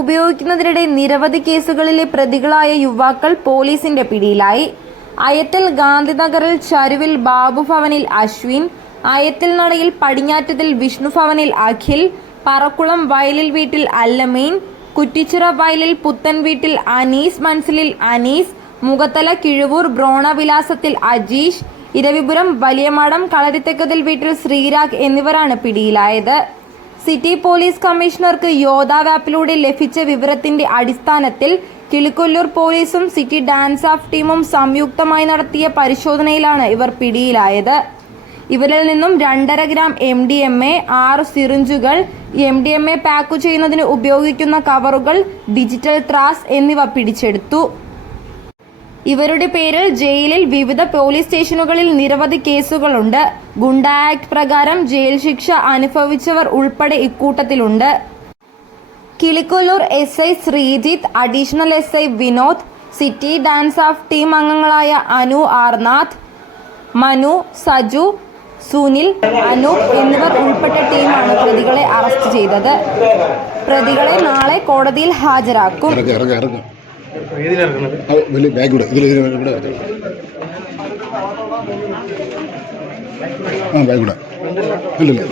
ഉപയോഗിക്കുന്നതിനിടെ നിരവധി കേസുകളിലെ പ്രതികളായ യുവാക്കൾ പോലീസിന്റെ പിടിയിലായി. അയത്തൽ ഗാന്ധിനഗറിൽ ചരുവിൽ ബാബു ഭവനിൽ അശ്വിൻ അയത്തൽ നടയിൽ പടിഞ്ഞാറ്റത്തിൽ വിഷ്ണു ഭവനിൽ അഖിൽ പറക്കുളം വയലിൽ വീട്ടിൽ അല്ലമീൻ കുറ്റിച്ചിറ വയലിൽ പുത്തൻ വീട്ടിൽ അനീസ് മൻസിലിൽ അനീസ് മുഖത്തല കിഴുവൂർ ബ്രോണവിലാസത്തിൽ അജീഷ് ഇരവിപുരം വലിയമാടം കളരിത്തെക്കതിൽ വീട്ടിൽ ശ്രീരാഗ് എന്നിവരാണ് പിടിയിലായത്. സിറ്റി പോലീസ് കമ്മീഷണർക്ക് യോദ്ധാവ് ആപ്പിലൂടെ ലഭിച്ച വിവരത്തിന്റെ അടിസ്ഥാനത്തിൽ കിളിക്കൊല്ലൂർ പോലീസും സിറ്റി ഡാൻസ് ഓഫ് ടീമും സംയുക്തമായി നടത്തിയ പരിശോധനയിലാണ് ഇവർ പിടിയിലായത്. ഇവരിൽ നിന്നും രണ്ടര gram M D M A ആറ് സിറിഞ്ചുകൾ M D M A pack ചെയ്യുന്നതിന് ഉപയോഗിക്കുന്ന കവറുകൾ ഡിജിറ്റൽ ത്രാസ് എന്നിവ പിടിച്ചെടുത്തു. ഇവരുടെ പേരിൽ ജയിലിൽ വിവിധ പോലീസ് സ്റ്റേഷനുകളിൽ നിരവധി കേസുകളുണ്ട്. ഗുണ്ട ആക്ട് പ്രകാരം ജയിൽ ശിക്ഷ അനുഭവിച്ചവർ ഉൾപ്പെടെ ഇക്കൂട്ടത്തിലുണ്ട്. Kilikollur S I Sreejith additional S I Vinod city DANSAF team അംഗങ്ങളായ അനു ആർനാഥ് മനു സജു സുനിൽ അനൂപ് എന്നിവർ ഉൾപ്പെട്ട ടീമാണ് പ്രതികളെ അറസ്റ്റ് ചെയ്തത്. പ്രതികളെ നാളെ കോടതിയിൽ ഹാജരാക്കും. വലിയ ബാഗ് ഇവിടെ ഇതിൽ ഇവിടെ. ആ ബാഗ് ഇവിടെ. ഇല്ലല്ലോ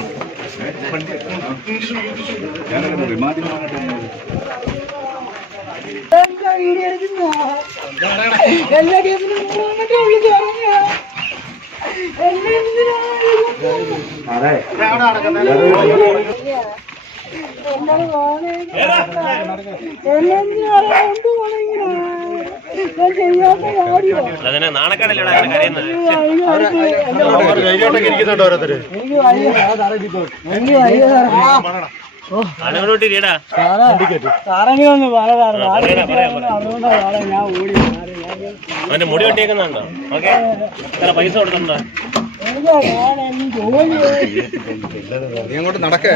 എല്ലാ കേസിലും അങ്ങോട്ട് വിളിച്ചു പറഞ്ഞു എന്നെ എന്തിനാണ് പോണേ എന്നെന്തിനാണ് കൊണ്ടുപോണെങ്കിലാ ഞാൻ ചെയ്യാത്ത കാര്യം അതിനെ നാണക്കേടല്ലേടാ അങ്ങനെ കരയുന്നത്. ധൈര്യമായിട്ടൊക്കെ ഇരിക്കുന്നുണ്ട് ഓരോരുത്തര്. എനിക്ക് വയ്യ എനിക്ക് വയ്യ അനുകൂട്ടി ഇടാ സാറെങ്കിലും ഒന്ന് പറ സാറേ. പറയാ, പറയാ, പറയാ. അതുകൊണ്ടാണ് സാറേ ഞാൻ ഓടി. മാറി. ഞാൻ അവന്റെ മുടി വെട്ടിയേക്കുന്നുണ്ടോ ഓക്കെ. പൈസ കൊടുത്തിട്ടുണ്ടോ? നീ അങ്ങോട്ട് നടക്കേ.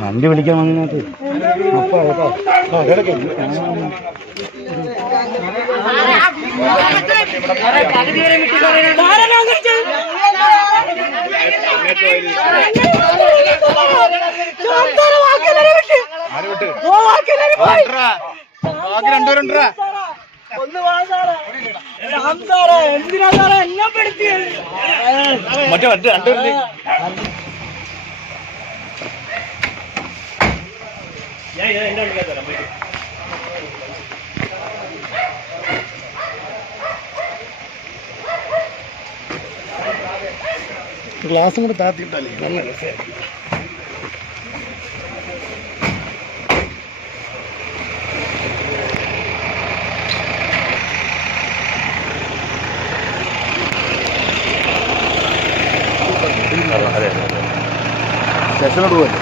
വണ്ടി വിളിക്കാൻ വന്നിട്ട് ഒന്ന് വാ സാറേ രാം സാറേ എന്തിനാ സാറേ എന്നെ പെടുത്തിയത് മറ്റേ മറ്റേ രണ്ടുപേരും ഞാൻ ഇത് എന്റെ വണ്ടിക്കകത്ത് തരാം പോയിട്ട് ഗ്ലാസും കൂടെ താത്തിയിട്ടല്ലേ നല്ല രസം സ്റ്റേഷനോട് പോലെ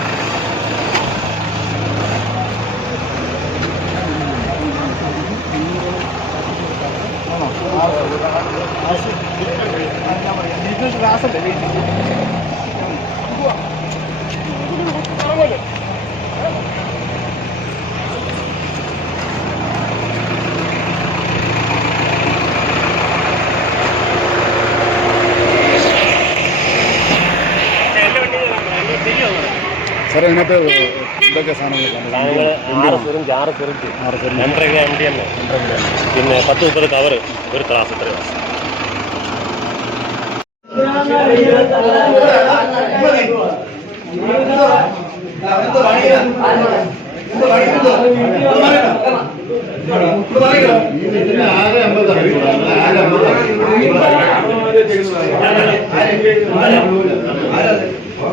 എന്റെ വണ്ടി തിരിച്ചു സാറേ ഇതിനകത്ത് എന്തൊക്കെ സാധനങ്ങൾ സാധനങ്ങൾ ആറ് സിറിഞ്ച് ആറ് സിറിഞ്ച് രണ്ടര ഗ്രാം എം ഡി എം പിന്നെ പത്ത് മുപ്പത് കവർ ഒരു ക്ലാസ് ഇത്ര ക്ലാസ് ആരാ